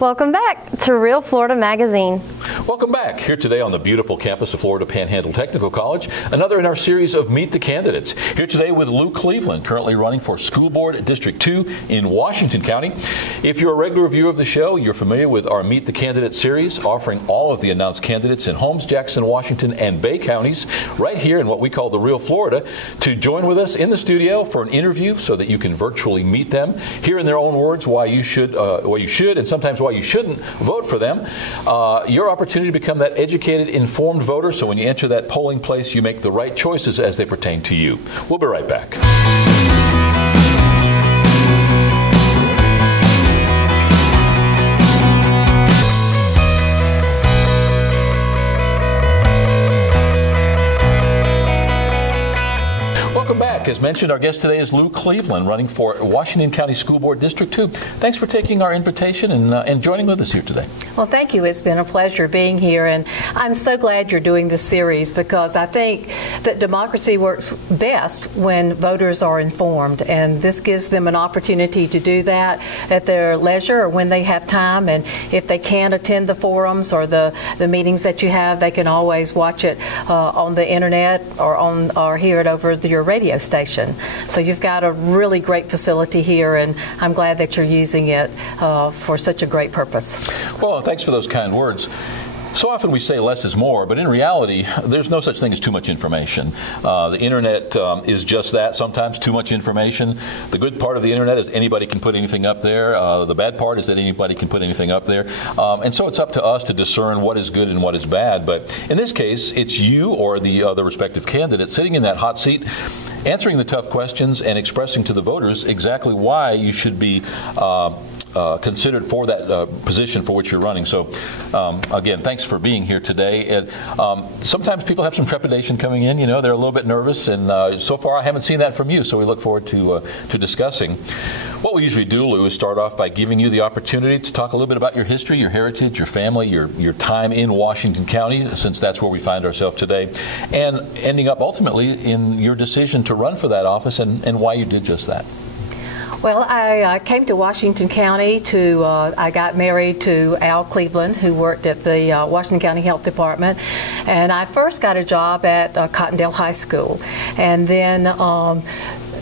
Welcome back to Real Florida Magazine. Welcome back. Here today on the beautiful campus of Florida Panhandle Technical College, another in our series of Meet the Candidates. Here today with Lou Cleveland, currently running for School Board District 2 in Washington County. If you're a regular viewer of the show, you're familiar with our Meet the Candidates series, offering all of the announced candidates in Holmes, Jackson, Washington, and Bay counties right here in what we call the Real Florida to join with us in the studio for an interview so that you can virtually meet them, hear in their own words why you should and sometimes why you shouldn't vote for them. Your opportunity to become that educated, informed voter, so when you enter that polling place, you make the right choices as they pertain to you. We'll be right back. Welcome back. As mentioned, our guest today is Lou Cleveland, running for Washington County School Board District 2. Thanks for taking our invitation and joining with us here today. Well, thank you. It's been a pleasure being here, and I'm so glad you're doing this series because I think that democracy works best when voters are informed, and this gives them an opportunity to do that at their leisure or when they have time. And if they can't attend the forums or the meetings that you have, they can always watch it on the internet or hear it over your radio station. So you've got a really great facility here, and I'm glad that you're using it for such a great purpose. Well, thanks for those kind words. So often we say less is more, but in reality, there's no such thing as too much information. The internet is just that, sometimes too much information. The good part of the internet is anybody can put anything up there. The bad part is that anybody can put anything up there. And so it's up to us to discern what is good and what is bad. But in this case, it's you or the other respective candidate sitting in that hot seat, answering the tough questions and expressing to the voters exactly why you should be considered for that position for which you're running. So, again, thanks for being here today. And sometimes people have some trepidation coming in. You know, they're a little bit nervous, and so far I haven't seen that from you. So we look forward to discussing. What we usually do, Lou, is start off by giving you the opportunity to talk a little bit about your history, your heritage, your family, your time in Washington County, since that's where we find ourselves today, and ending up ultimately in your decision to run for that office and why you did just that. Well, I came to Washington County I got married to Al Cleveland, who worked at the Washington County Health Department, and I first got a job at Cottondale High School, and then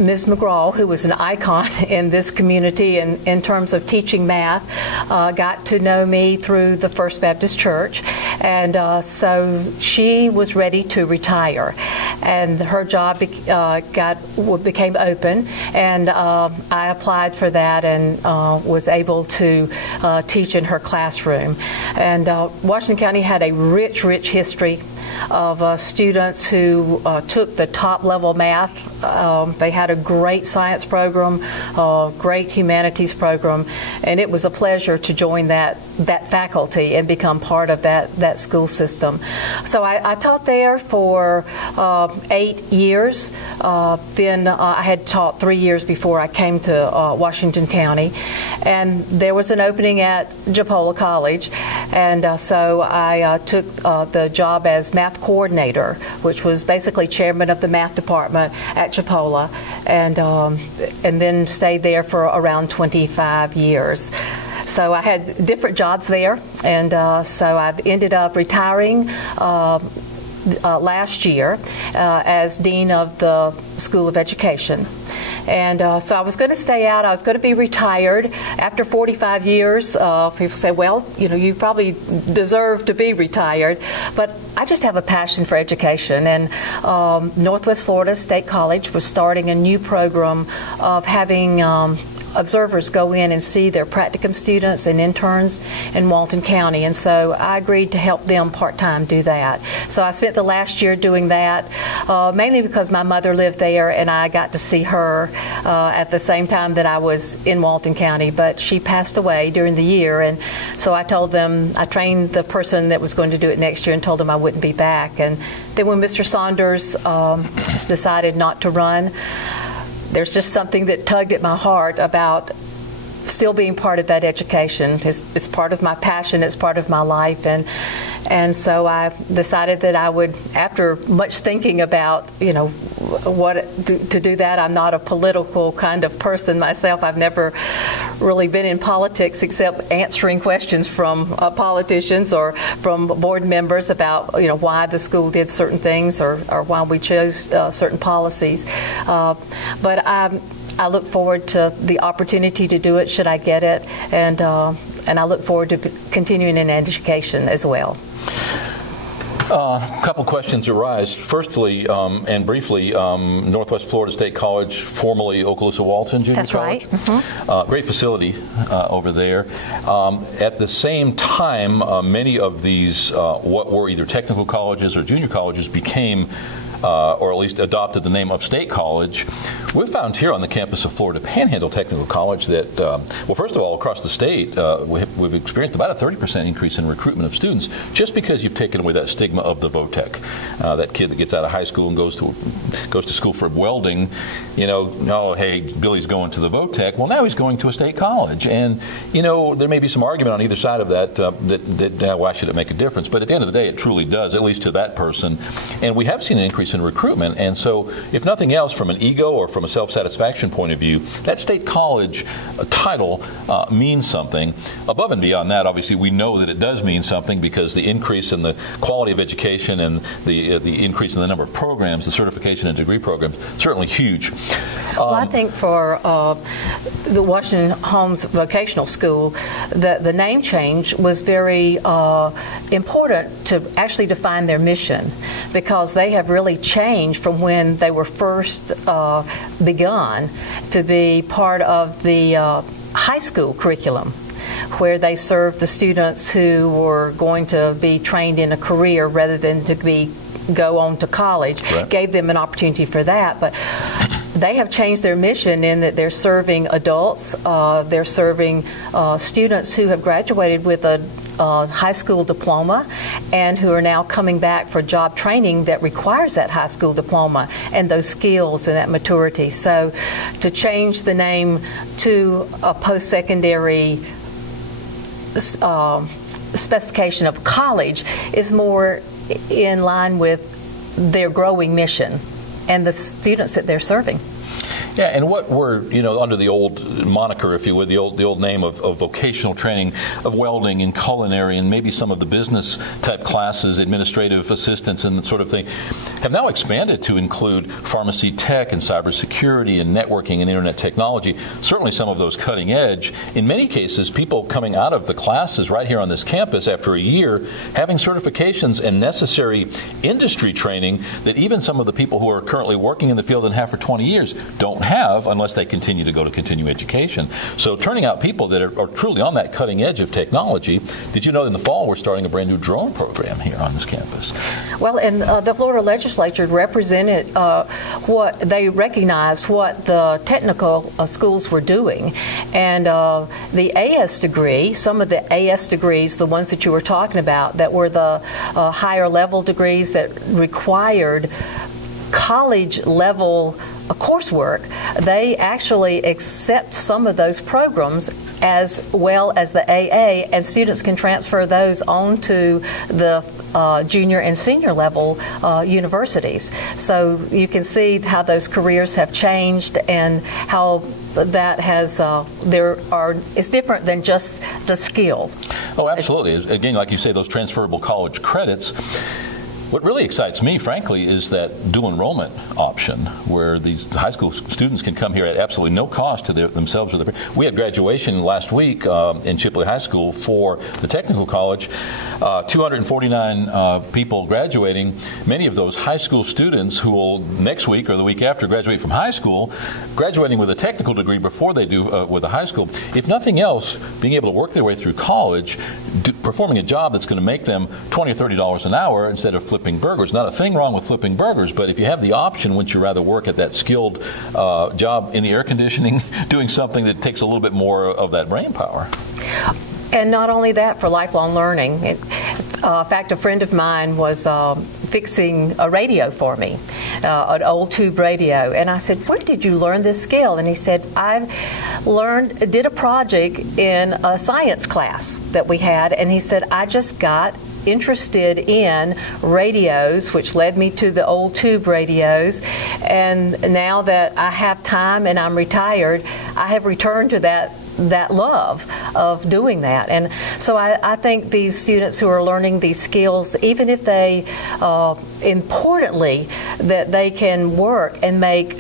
Ms. McGraw, who was an icon in this community in terms of teaching math, got to know me through the First Baptist Church, and so she was ready to retire, and her job became open, and I applied for that and was able to teach in her classroom. And Washington County had a rich history of students who took the top level math. They had a great science program, great humanities program, and it was a pleasure to join that faculty and become part of that school system. So I taught there for 8 years. Then I had taught 3 years before I came to Washington County, and there was an opening at Japola College, and so I took the job as math coordinator, which was basically chairman of the math department at Japola, and then stayed there for around 25 years. So I had different jobs there, and so I ended up retiring last year as dean of the School of Education. And so I was going to stay out. I was going to be retired after 45 years. People say, well, you know, you probably deserve to be retired. But I just have a passion for education. And Northwest Florida State College was starting a new program of having observers go in and see their practicum students and interns in Walton County, and so I agreed to help them part-time do that. So I spent the last year doing that, mainly because my mother lived there and I got to see her at the same time that I was in Walton County, but she passed away during the year, and so I told them, I trained the person that was going to do it next year and told them I wouldn't be back. And then when Mr. Saunders decided not to run, there's just something that tugged at my heart about still being part of that education. It's part of my passion, it's part of my life, and so I decided that I would, after much thinking about, you know, to do that. I'm not a political kind of person myself. I've never really been in politics except answering questions from politicians or from board members about why the school did certain things or why we chose certain policies. But I look forward to the opportunity to do it should I get it, and I look forward to continuing in education as well. A couple questions arise. Firstly, and briefly, Northwest Florida State College, formerly Okaloosa Walton Junior That's College. Right. Mm-hmm. Great facility over there. At the same time, many of these, what were either technical colleges or junior colleges, became or at least adopted the name of State College. We've found here on the campus of Florida Panhandle Technical College that, well, first of all, across the state, we've experienced about a 30% increase in recruitment of students just because you've taken away that stigma of the VOTEC. That kid that gets out of high school and goes to school for welding, oh, hey, Billy's going to the VOTEC. Well, now he's going to a state college. And, there may be some argument on either side of that, why should it make a difference? But at the end of the day, it truly does, at least to that person. And we have seen an increase in recruitment. And so, if nothing else, from an ego or from a self-satisfaction point of view, that state college title means something. Above and beyond that, obviously, we know that it does mean something because the increase in the quality of education and the increase in the number of programs, the certification and degree programs, certainly huge. Well, I think for the Washington Holmes Vocational School, the name change was very important to actually define their mission, because they have really changed from when they were first begun to be part of the high school curriculum, where they served the students who were going to be trained in a career rather than to go on to college. Right. Gave them an opportunity for that. But they have changed their mission in that they're serving adults, they're serving students who have graduated with a high school diploma and who are now coming back for job training that requires that high school diploma and those skills and that maturity. So to change the name to a post-secondary specification of college is more in line with their growing mission and the students that they're serving. Yeah, and what were, under the old moniker, if you would, the old name of vocational training, of welding and culinary and maybe some of the business type classes, administrative assistants and that sort of thing, have now expanded to include pharmacy tech and cybersecurity and networking and internet technology, certainly some of those cutting edge. In many cases, people coming out of the classes right here on this campus after a year having certifications and necessary industry training that even some of the people who are currently working in the field and have for 20 years don't have unless they continue to go to continuing education. So turning out people that are truly on that cutting edge of technology. Did you know in the fall we're starting a brand new drone program here on this campus? Well, and the Florida legislature represented what they recognized what the technical schools were doing. And the AS degree, some of the AS degrees, the ones that you were talking about, that were the higher level degrees that required college level coursework, they actually accept some of those programs as well as the AA, and students can transfer those on to the junior and senior level universities. So you can see how those careers have changed and how that has it's different than just the skill. Oh, absolutely. Again, like you say, those transferable college credits. What really excites me, frankly, is that dual enrollment option, where these high school students can come here at absolutely no cost to themselves or their parents. We had graduation last week in Chipley High School for the technical college. 249 people graduating, many of those high school students who will next week or the week after graduate from high school, graduating with a technical degree before they do with a high school. If nothing else, being able to work their way through college, performing a job that's going to make them $20 or $30 an hour instead of flipping burgers. Not a thing wrong with flipping burgers, but if you have the option, wouldn't you rather work at that skilled job in the air conditioning, doing something that takes a little bit more of that brain power? And not only that, for lifelong learning. In fact, a friend of mine was fixing a radio for me, an old tube radio, and I said, "Where did you learn this skill?" And he said, "I did a project in a science class that we had," and he said, "I just got interested in radios, which led me to the old tube radios, and now that I have time and I'm retired, I have returned to that love of doing that." And so I think these students who are learning these skills, even if they, importantly, that they can work and make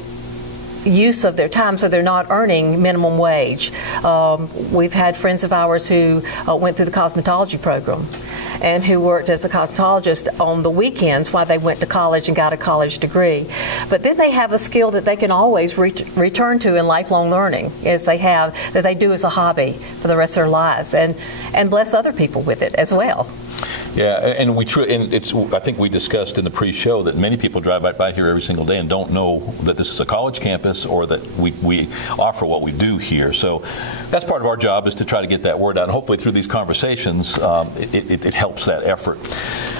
use of their time so they're not earning minimum wage. We've had friends of ours who went through the cosmetology program and who worked as a cosmetologist on the weekends while they went to college and got a college degree. But then they have a skill that they can always return to in lifelong learning, as they have, that they do as a hobby for the rest of their lives, and bless other people with it as well. Yeah, and I think we discussed in the pre-show that many people drive by here every single day and don't know that this is a college campus or that we offer what we do here. So that's part of our job, is to try to get that word out. And hopefully through these conversations, it helps that effort.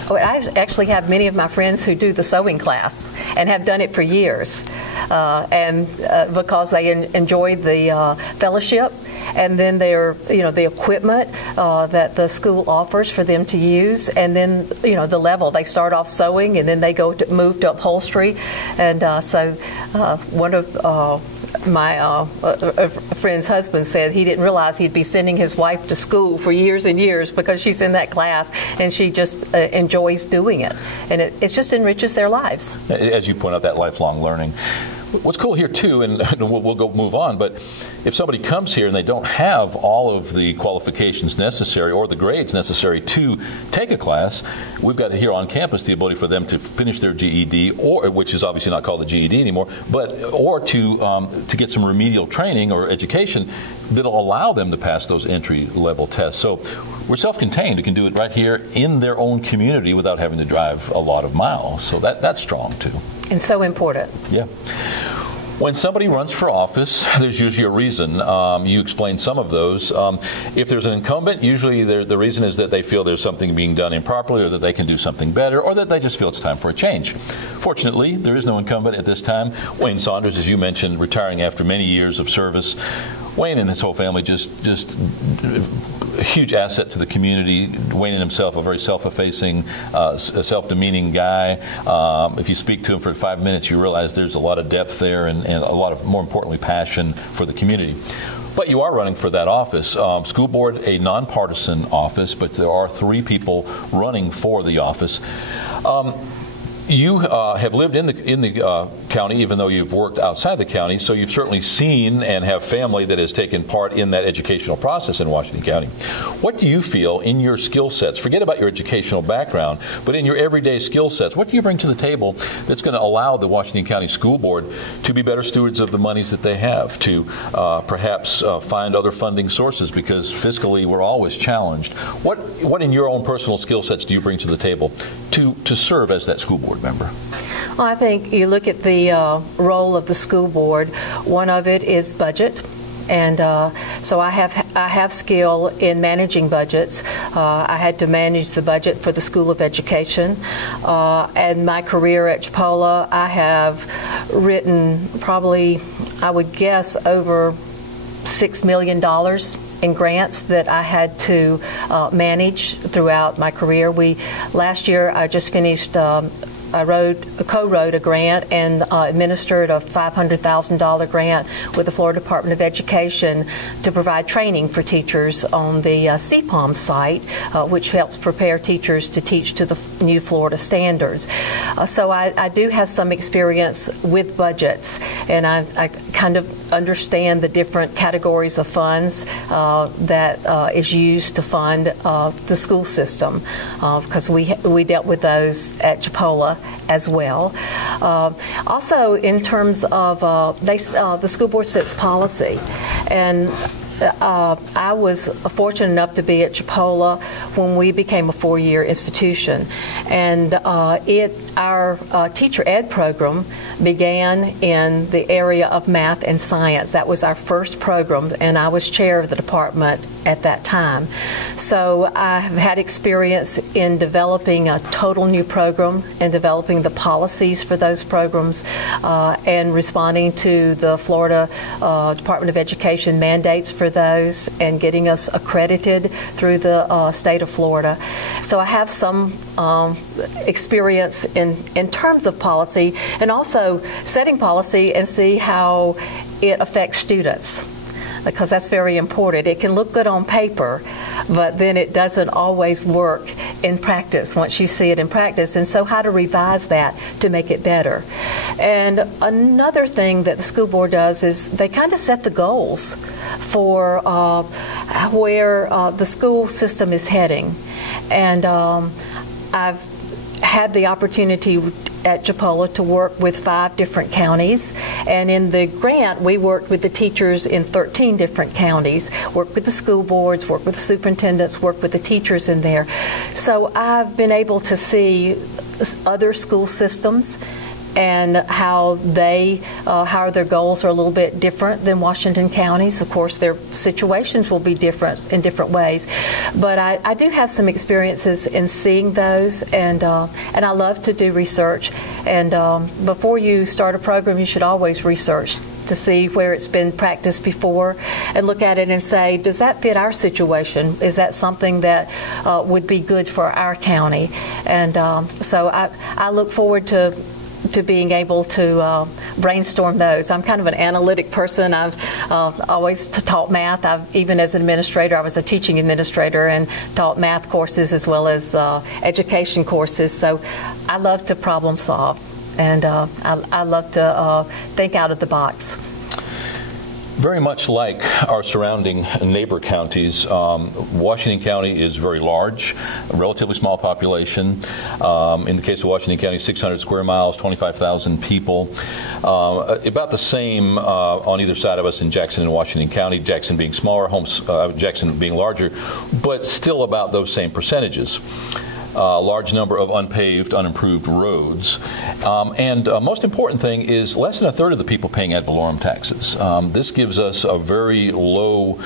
Oh, I actually have many of my friends who do the sewing class and have done it for years, because they enjoy the fellowship, and then the equipment that the school offers for them to use, and then the level they start off sewing, and then they move to upholstery, and so one of my friend's husband said he didn't realize he'd be sending his wife to school for years and years because she's in that class, and she just enjoys doing it, and it just enriches their lives. As you point out, that lifelong learning. What's cool here too, and we'll go move on, but if somebody comes here and they don't have all of the qualifications necessary or the grades necessary to take a class, we've got here on campus the ability for them to finish their GED, or which is obviously not called the GED anymore, or to get some remedial training or education that'll allow them to pass those entry-level tests. So we're self-contained. We can do it right here in their own community without having to drive a lot of miles. So that's strong too. And so important. Yeah. When somebody runs for office, there's usually a reason. You explained some of those. If there's an incumbent, usually the reason is that they feel there's something being done improperly, or that they can do something better, or that they just feel it's time for a change. Fortunately, there is no incumbent at this time. Wayne Saunders, as you mentioned, retiring after many years of service. Wayne and his whole family just a huge asset to the community. Wayne and himself, a very self-effacing, self-demeaning guy. If you speak to him for 5 minutes, you realize there's a lot of depth there and a lot of, more importantly, passion for the community. But you are running for that office. School board, a nonpartisan office, but there are 3 people running for the office. You have lived in the county, even though you've worked outside the county, so you've certainly seen and have family that has taken part in that educational process in Washington County. What do you feel in your skill sets, forget about your educational background, but in your everyday skill sets, what do you bring to the table that's going to allow the Washington County School Board to be better stewards of the monies that they have, to perhaps find other funding sources, because fiscally we're always challenged? What in your own personal skill sets do you bring to the table to serve as that school board member? Well, I think you look at the role of the school board. One of it is budget, and so I have skill in managing budgets. I had to manage the budget for the School of Education. And my career at Chipola, I have written probably, I would guess, over $6 million in grants that I had to manage throughout my career. Last year I just finished. I co-wrote a grant and administered a $500,000 grant with the Florida Department of Education to provide training for teachers on the CPOM site, which helps prepare teachers to teach to the new Florida standards. So I do have some experience with budgets, and I kind of understand the different categories of funds that is used to fund the school system, because we dealt with those at Chipola as well. Also, in terms of the school board sets policy, and I was fortunate enough to be at Chipola when we became a 4-year institution, and our teacher ed program began in the area of math and science. That was our first program, and I was chair of the department at that time. So I have had experience in developing a total new program and developing the policies for those programs and responding to the Florida Department of Education mandates for those and getting us accredited through the state of Florida. So I have some experience in terms of policy and also setting policy and see how it affects students, because that's very important. It can look good on paper, but then it doesn't always work in practice once you see it in practice. And so how to revise that to make it better. And another thing that the school board does is they kind of set the goals for where the school system is heading. And I've had the opportunity at Chipola to work with 5 different counties, and in the grant we worked with the teachers in 13 different counties, worked with the school boards, worked with the superintendents, worked with the teachers in there. So I've been able to see other school systems and how their goals are a little bit different than Washington County's. Of course, their situations will be different in different ways, but I do have some experiences in seeing those, and I love to do research. And before you start a program, you should always research to see where it's been practiced before and look at it and say, does that fit our situation? Is that something that would be good for our county? And so I look forward to being able to brainstorm those. I'm kind of an analytic person. I've always taught math. Even as an administrator, I was a teaching administrator and taught math courses as well as education courses. So I love to problem solve, and I love to think out of the box. Very much like our surrounding neighbor counties, Washington County is very large, a relatively small population. In the case of Washington County, 600 square miles, 25,000 people. About the same on either side of us in Jackson and Washington County, Jackson being smaller, Jackson being larger, but still about those same percentages. A large number of unpaved, unimproved roads. And most important thing is less than a third of the people paying ad valorem taxes. This gives us a very low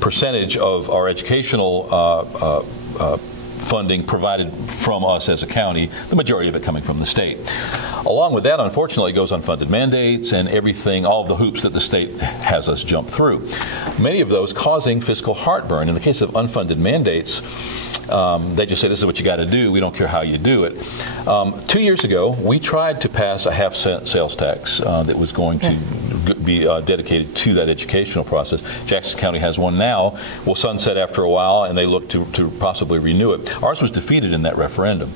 percentage of our educational funding provided from us as a county, the majority of it coming from the state. Along with that, unfortunately, goes unfunded mandates and everything, all of the hoops that the state has us jump through. Many of those causing fiscal heartburn. In the case of unfunded mandates, they just say, this is what you got to do. We don't care how you do it. 2 years ago, we tried to pass a half-cent sales tax that was going to be dedicated to that educational process. Jackson County has one now. Will sunset after a while, and they look to possibly renew it. Ours was defeated in that referendum.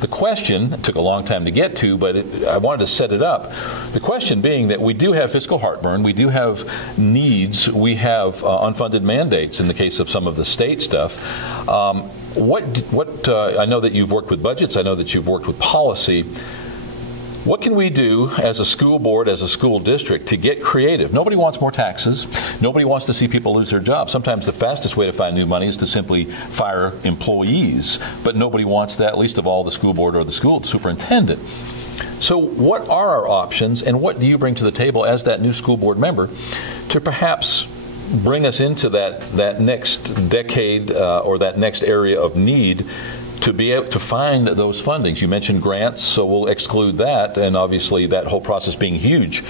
The question took a long time to get to, but I wanted to set it up. The question being that we do have fiscal heartburn, we do have needs, we have unfunded mandates in the case of some of the state stuff. I know that you've worked with budgets, I know that you've worked with policy. What can we do as a school board, as a school district, to get creative? Nobody wants more taxes. Nobody wants to see people lose their jobs. Sometimes the fastest way to find new money is to simply fire employees, but nobody wants that, least of all the school board or the school superintendent. So what are our options, and what do you bring to the table as that new school board member to perhaps bring us into that next decade or that next area of need to be able to find those fundings? You mentioned grants, so we'll exclude that, and obviously that whole process being huge.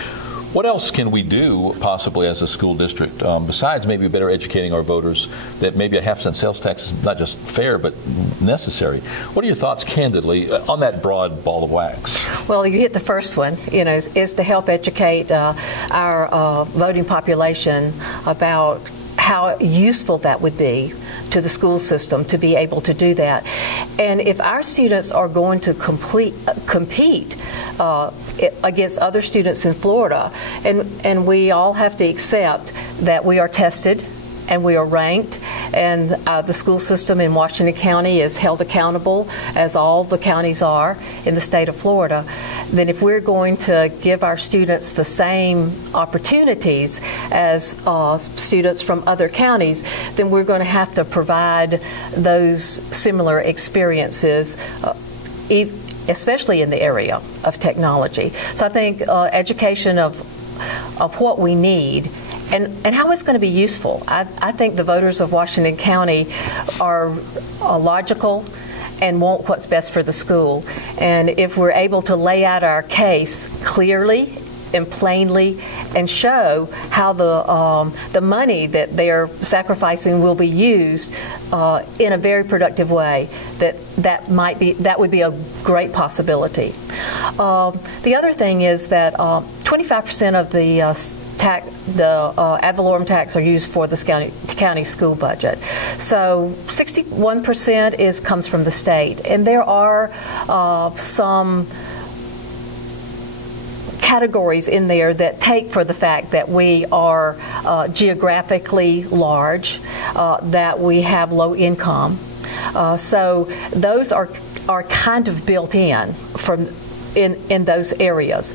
What else can we do possibly as a school district besides maybe better educating our voters that maybe a half-cent sales tax is not just fair but necessary? What are your thoughts candidly on that broad ball of wax? Well, you hit the first one, is to help educate our voting population about how useful that would be to the school system to be able to do that. And if our students are going to compete against other students in Florida, and we all have to accept that we are tested and we are ranked, and the school system in Washington County is held accountable, as all the counties are in the state of Florida, then if we're going to give our students the same opportunities as students from other counties, then we're going to have to provide those similar experiences, especially in the area of technology. So I think education of what we need and how it's going to be useful. I think the voters of Washington County are logical and want what's best for the school. And if we're able to lay out our case clearly and plainly and show how the money that they are sacrificing will be used in a very productive way, that would be a great possibility. The other thing is that 25% of the ad valorem tax are used for the county school budget. So 61% comes from the state, and there are some categories in there that take for the fact that we are geographically large, that we have low income. So those are kind of built in in those areas.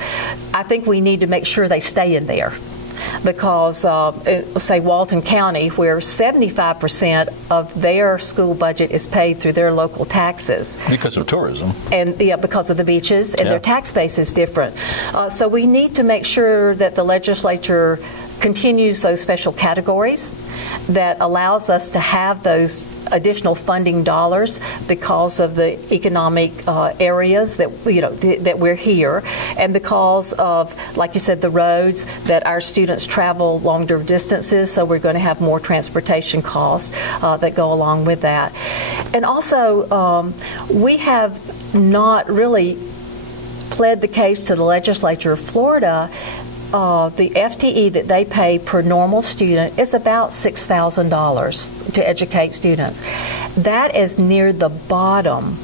I think we need to make sure they stay in there. Because, say, Walton County, where 75% of their school budget is paid through their local taxes. Because of tourism. And because of the beaches, and their tax base is different. So we need to make sure that the legislature continues those special categories that allows us to have those additional funding dollars because of the economic areas that that we're here, and because of, like you said, the roads that our students travel longer distances, so we're going to have more transportation costs that go along with that. And also, we have not really pled the case to the legislature of Florida. The FTE that they pay per normal student is about $6,000 to educate students. That is near the bottom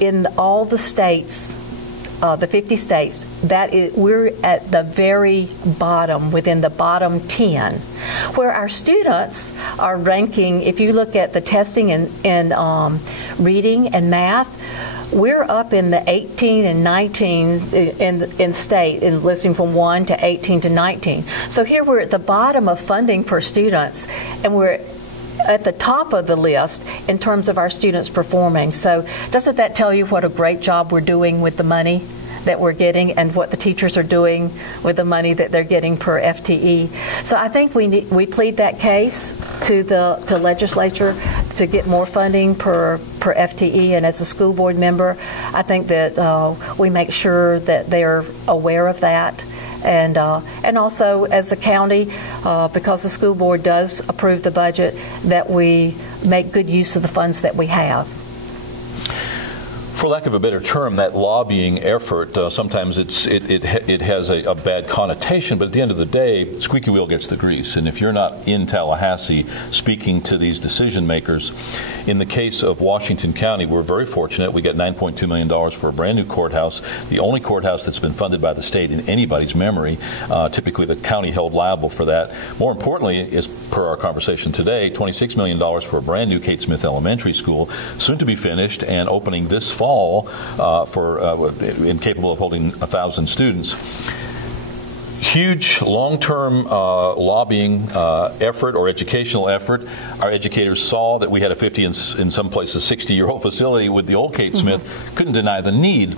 in all the states, the 50 states. We're at the very bottom, within the bottom 10, where our students are ranking. If you look at the testing in reading and math, we're up in the 18 and 19 in state, in listing from 1 to 18 to 19. So here we're at the bottom of funding for students, and we're at the top of the list in terms of our students performing. So doesn't that tell you what a great job we're doing with the money that we're getting, and what the teachers are doing with the money that they're getting per FTE? So I think we plead that case to the legislature to get more funding per FTE, and as a school board member, I think that we make sure that they're aware of that. And also, as the county, because the school board does approve the budget, that we make good use of the funds that we have. For lack of a better term, that lobbying effort, sometimes it has a bad connotation, but at the end of the day, squeaky wheel gets the grease. And if you're not in Tallahassee speaking to these decision makers, in the case of Washington County, we're very fortunate. We got $9.2 million for a brand new courthouse, the only courthouse that's been funded by the state in anybody's memory. Typically, the county held liable for that. More importantly, is per our conversation today, $26 million for a brand new Kate Smith Elementary School, soon to be finished and opening this fall. Incapable of holding 1,000 students. Huge long-term lobbying effort or educational effort. Our educators saw that we had a 50 in some places 60-year-old facility with the old Kate Smith. Couldn't deny the need.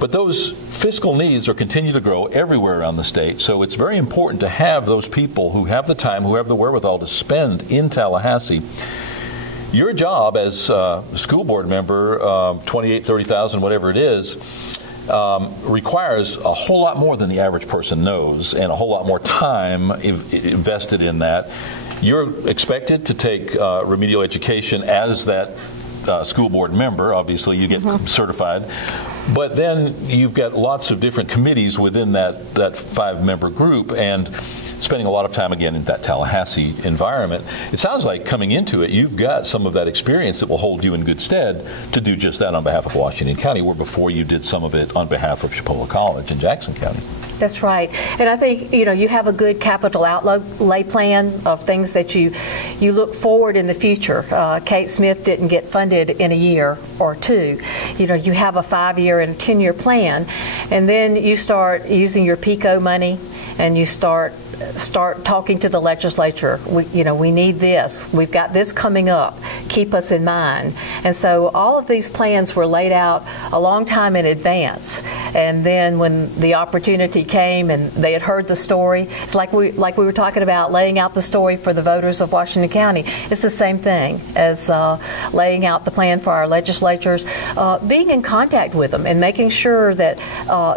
But those fiscal needs are continue to grow everywhere around the state, so it's very important to have those people who have the time, who have the wherewithal to spend in Tallahassee. Your job as a school board member, 28, 30,000, whatever it is, requires a whole lot more than the average person knows, and a whole lot more time invested in that. You're expected to take remedial education as that school board member. Obviously, you get certified. But then you've got lots of different committees within that 5-member group, and spending a lot of time, again, in that Tallahassee environment. It sounds like coming into it, you've got some of that experience that will hold you in good stead to do just that on behalf of Washington County, where before you did some of it on behalf of Chipola College in Jackson County. That's right. And I think, you have a good capital outlay plan of things that you look forward in the future. Kate Smith didn't get funded in a year or two. You have a 5-year and a 10-year plan, and then you start using your PICO money, and you start start talking to the legislature. We need this. We've got this coming up. Keep us in mind. And so all of these plans were laid out a long time in advance. And then when the opportunity came and they had heard the story, it's like we were talking about laying out the story for the voters of Washington County. It's the same thing as laying out the plan for our legislatures, being in contact with them and making sure that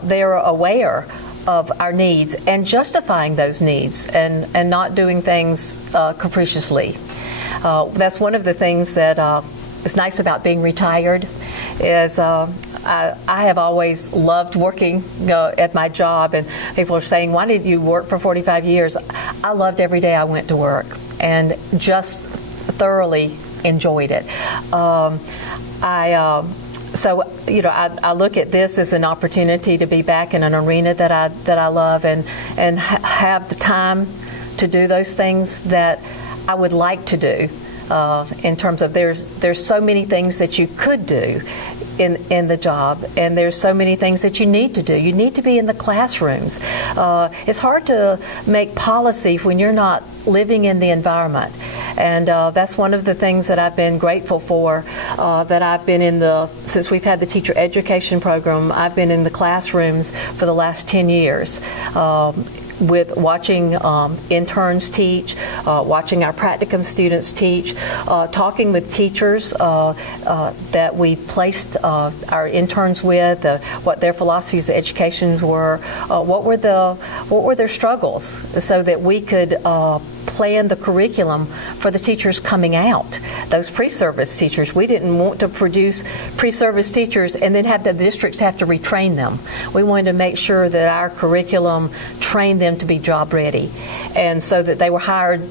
they're aware of our needs and justifying those needs and not doing things capriciously. That's one of the things that is nice about being retired is I have always loved working at my job, and people are saying, why did you work for 45 years? I loved every day I went to work and just thoroughly enjoyed it. So, I look at this as an opportunity to be back in an arena that I love and have the time to do those things that I would like to do. In terms of there's so many things that you could do in the job, and there's so many things that you need to do. You need to be in the classrooms. It's hard to make policy when you're not living in the environment. And that's one of the things that I've been grateful for, that I've been since we've had the teacher education program, I've been in the classrooms for the last 10 years. With watching interns teach, watching our practicum students teach, talking with teachers that we placed our interns with, what their philosophies of education were, what were their struggles, so that we could plan the curriculum for the teachers coming out. Those pre-service teachers, we didn't want to produce pre-service teachers and then have the districts have to retrain them. We wanted to make sure that our curriculum trained them to be job ready, and so that they were hired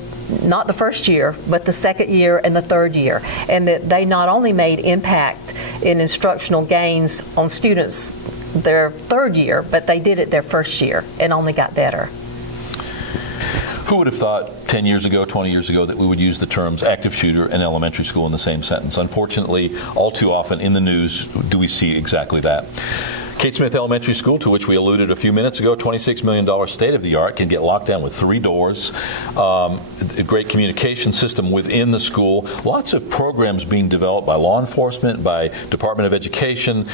not the first year, but the second year and the third year, and that they not only made impact in instructional gains on students their third year, but they did it their first year and only got better. Who would have thought 10 years ago, 20 years ago, that we would use the terms active shooter and elementary school in the same sentence? Unfortunately, all too often in the news do we see exactly that. Kate Smith Elementary School, to which we alluded a few minutes ago, $26 million state-of-the-art, can get locked down with 3 doors, a great communication system within the school, lots of programs being developed by law enforcement, by Department of Education,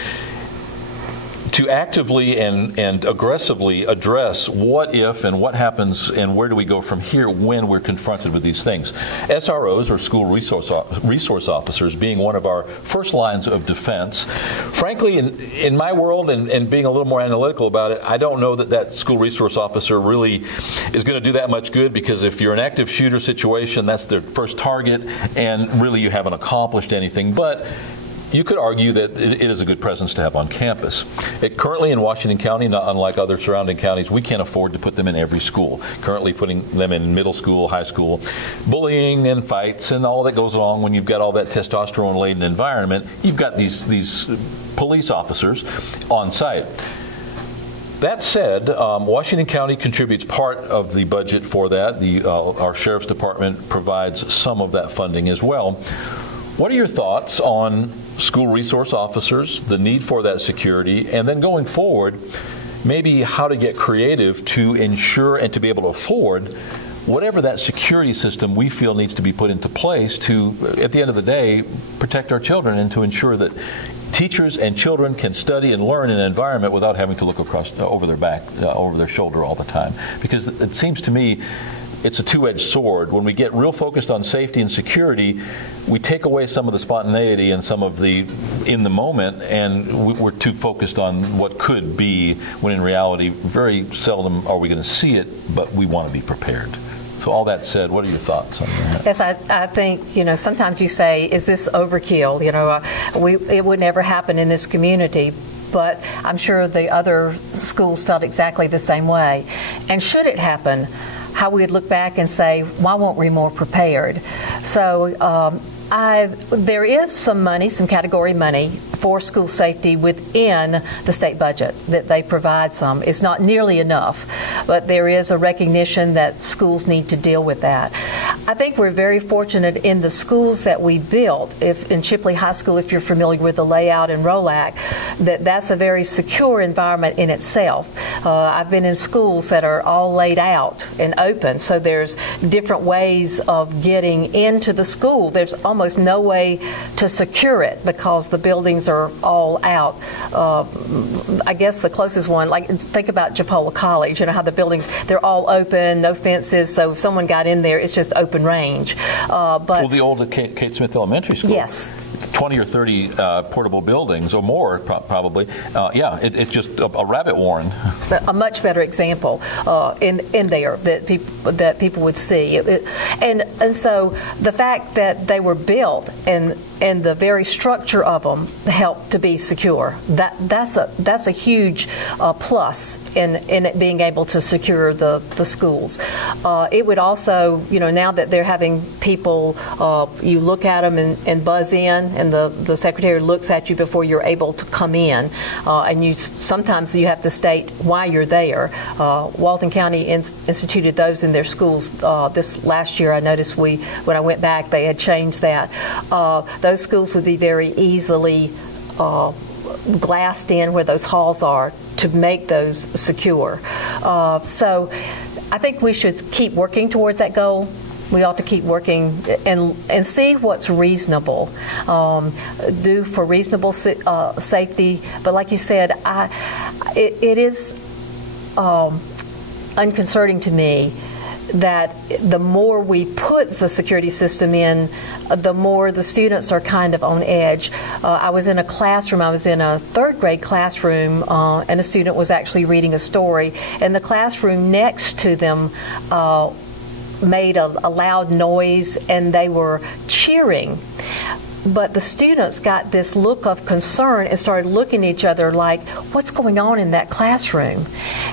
to actively and aggressively address what if and what happens and where do we go from here when we're confronted with these things. SROs, or school resource officers, being one of our first lines of defense. Frankly, in my world, and being a little more analytical about it, I don't know that school resource officer really is going to do that much good, because if you're an active shooter situation, that's their first target, and really you haven't accomplished anything. But you could argue that it is a good presence to have on campus. Currently in Washington County, not unlike other surrounding counties, we can't afford to put them in every school. Currently putting them in middle school, high school. Bullying and fights and all that goes along when you've got all that testosterone-laden environment. You've got these police officers on site. That said, Washington County contributes part of the budget for that. Our Sheriff's Department provides some of that funding as well. What are your thoughts on school resource officers, the need for that security, and then going forward, maybe how to get creative to ensure and to be able to afford whatever that security system we feel needs to be put into place to, at the end of the day, protect our children and to ensure that teachers and children can study and learn in an environment without having to look across over their back, over their shoulder all the time. Because it seems to me it's a two-edged sword. When we get real focused on safety and security, we take away some of the spontaneity and some of the in the moment, and we're too focused on what could be, when in reality, very seldom are we going to see it, but we want to be prepared. So all that said, what are your thoughts on that? Yes, I think, sometimes you say, is this overkill? It would never happen in this community. But I'm sure the other schools felt exactly the same way. And should it happen, how we'd look back and say, why weren't we more prepared? So there is some money, some category money for school safety within the state budget, that they provide some. It's not nearly enough, but there is a recognition that schools need to deal with that. I think we're very fortunate in the schools that we built. If in Chipley High School, if you're familiar with the layout in Rolac, that's a very secure environment in itself. I've been in schools that are all laid out and open, so there's different ways of getting into the school. There's almost no way to secure it because the buildings are all out. I guess the closest one, like think about Japola College, you know how the buildings, they're all open, no fences, so if someone got in there, it's just open range. Well, the old Kate Smith Elementary School. Yes. 20 or 30 portable buildings or more, probably. Yeah, it's just a rabbit warren. A much better example in there that people would see, and so the fact that they were built and the very structure of them helped to be secure. That's a huge plus in it being able to secure the schools. It would also, now that they're having people, you look at them and buzz in, and the secretary looks at you before you're able to come in, and sometimes you have to state why you're there. Walton County instituted those in their schools this last year. I noticed when I went back, they had changed that. Those schools would be very easily glassed in where those halls are to make those secure. So I think we should keep working towards that goal. We ought to keep working and see what's reasonable, do for reasonable safety. But like you said, it is unconcerning to me that the more we put the security system in, the more the students are kind of on edge. I was in a classroom, I was in a third grade classroom, and a student was actually reading a story, and the classroom next to them made a loud noise, and they were cheering. But the students got this look of concern and started looking at each other like, what's going on in that classroom?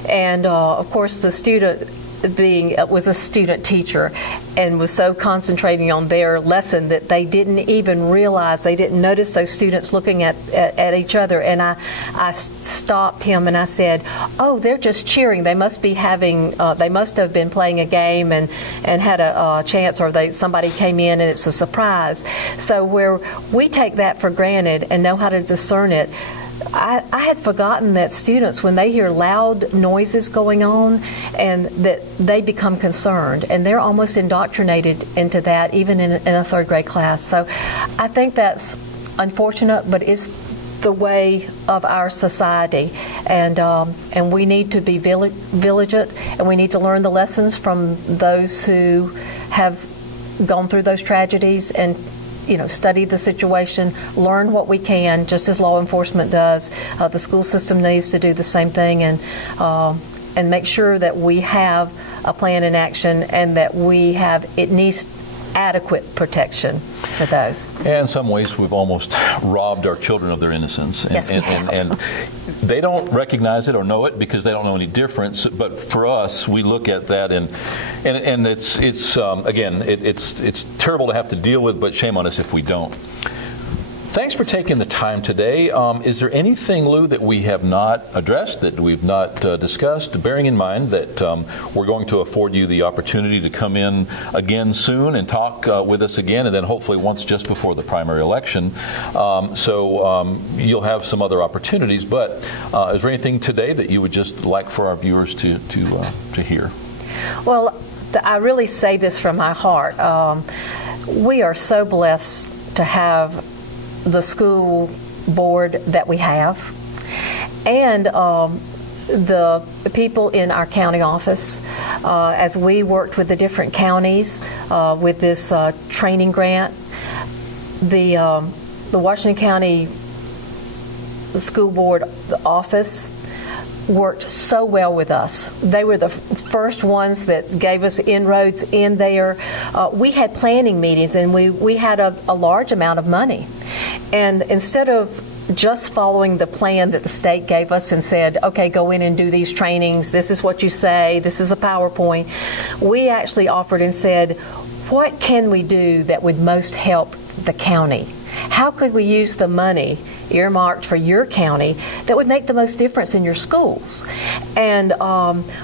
And of course the student was a student teacher and was so concentrating on their lesson that they didn't even realize, they didn't notice those students looking at each other. And I stopped him and I said, oh, they're just cheering. They must be having, they must have been playing a game and had a chance, or somebody came in and it's a surprise. So where we take that for granted and know how to discern it, I had forgotten that students, when they hear loud noises going on, and that they become concerned, and they're almost indoctrinated into that, even in a third grade class. So I think that's unfortunate, but it's the way of our society, and we need to be vigilant, and we need to learn the lessons from those who have gone through those tragedies, and study the situation, learn what we can, just as law enforcement does. The school system needs to do the same thing, and make sure that we have a plan in action, and that it needs adequate protection for those. And in some ways, we've almost robbed our children of their innocence. Yes, we have. And they don't recognize it or know it because they don't know any difference. But for us, we look at that, and it's again, it's terrible to have to deal with, but shame on us if we don't. Thanks for taking the time today. Is there anything, Lou, that we have not addressed, that we've not discussed, bearing in mind that we're going to afford you the opportunity to come in again soon and talk with us again, and then hopefully once just before the primary election. So you'll have some other opportunities, but is there anything today that you would just like for our viewers to hear? Well, I really say this from my heart. We are so blessed to have the school board that we have, and the people in our county office, as we worked with the different counties with this training grant. The Washington County School Board office worked so well with us. They were the first ones that gave us inroads in there. We had planning meetings, and we had a large amount of money. And instead of just following the plan that the state gave us and said, okay, go in and do these trainings, this is what you say, this is the PowerPoint, we actually offered and said, what can we do that would most help the county? How could we use the money earmarked for your county that would make the most difference in your schools? And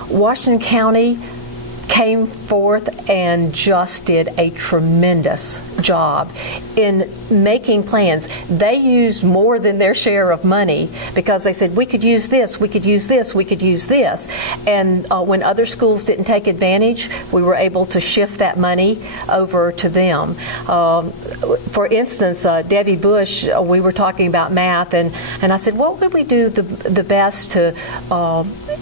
Washington County came forth and just did a tremendous job in making plans. They used more than their share of money because they said, we could use this, we could use this, we could use this. And when other schools didn't take advantage, we were able to shift that money over to them. For instance, Debbie Bush, we were talking about math, and I said, what could we do the best to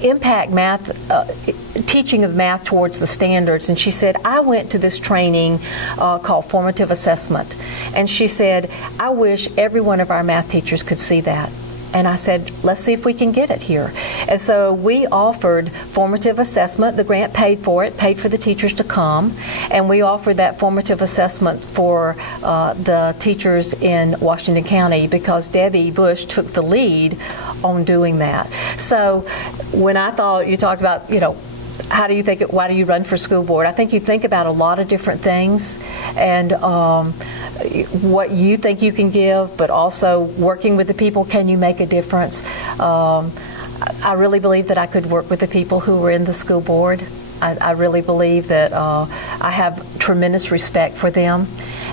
impact math, teaching of math towards the standards? And she said, I went to this training called Formative Assessment, and she said, I wish every one of our math teachers could see that. And I said, let's see if we can get it here. And so we offered formative assessment. The grant paid for it, paid for the teachers to come. And we offered that formative assessment for the teachers in Washington County because Debbie Bush took the lead on doing that. So when I thought, you talked about, how do you think, why do you run for school board? I think you think about a lot of different things and what you think you can give, but also working with the people, can you make a difference? I really believe that I could work with the people who were in the school board. I really believe that I have tremendous respect for them,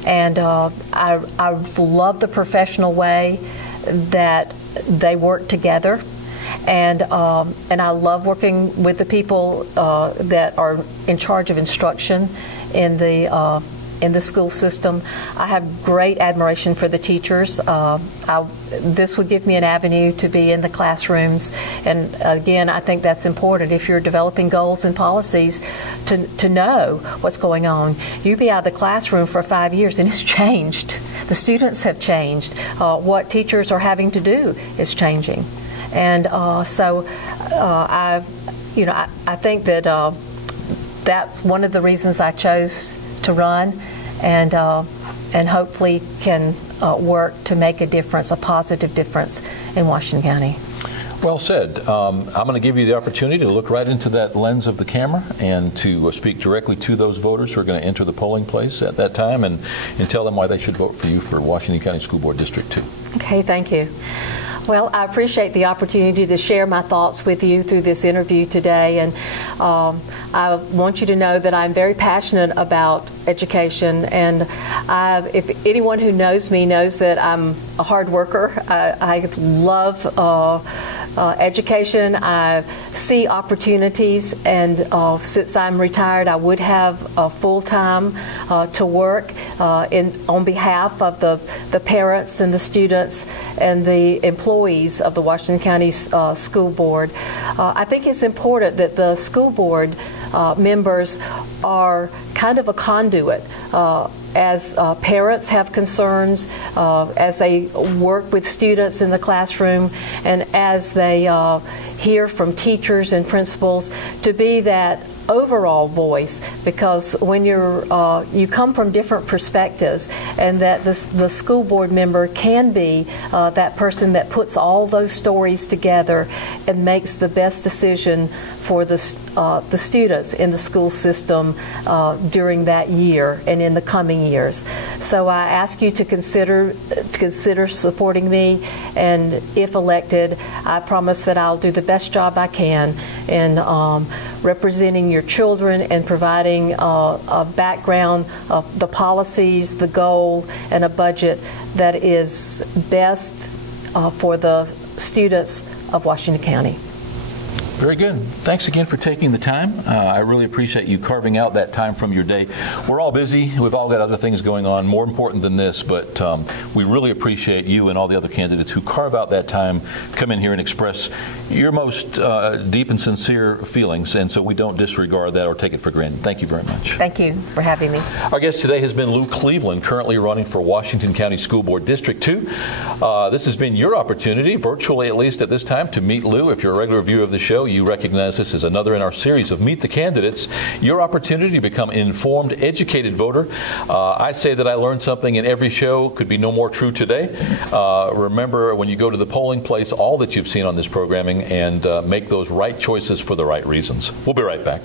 and I love the professional way that they work together. And I love working with the people that are in charge of instruction in the school system. I have great admiration for the teachers. This would give me an avenue to be in the classrooms. And again, I think that's important if you're developing goals and policies to know what's going on. You be out of the classroom for 5 years and it's changed. The students have changed. What teachers are having to do is changing. And so I think that that's one of the reasons I chose to run, and hopefully can work to make a difference, a positive difference in Washington County. Well said. I'm going to give you the opportunity to look right into that lens of the camera and to speak directly to those voters who are going to enter the polling place at that time and tell them why they should vote for you for Washington County School Board District 2. Okay, thank you. Well, I appreciate the opportunity to share my thoughts with you through this interview today, and I want you to know that I'm very passionate about education, and if anyone who knows me knows that I'm a hard worker. I love education. I see opportunities, and since I'm retired, I would have full-time to work on behalf of the parents and the students and the employees of the Washington County School Board. I think it's important that the school board members are kind of a conduit as parents have concerns, as they work with students in the classroom, and as they hear from teachers and principals, to be that overall voice, because when you come from different perspectives, and that the school board member can be that person that puts all those stories together and makes the best decision for the students in the school system during that year and in the coming years. So I ask you to consider supporting me, and if elected, I promise that I'll do the best job I can in representing your children and providing a background, the policies, the goal, and a budget that is best for the students of Washington County. Very good. Thanks again for taking the time. I really appreciate you carving out that time from your day. We're all busy. We've all got other things going on, more important than this, but we really appreciate you and all the other candidates who carve out that time, come in here and express your most deep and sincere feelings, and so we don't disregard that or take it for granted. Thank you very much. Thank you for having me. Our guest today has been Lou Cleveland, currently running for Washington County School Board District 2. This has been your opportunity, virtually at least at this time, to meet Lou. If you're a regular viewer of the show, you recognize this as another in our series of Meet the Candidates, your opportunity to become an informed, educated voter. I say that I learned something in every show. Could be no more true today. Remember, when you go to the polling place, all that you've seen on this programming, and make those right choices for the right reasons. We'll be right back.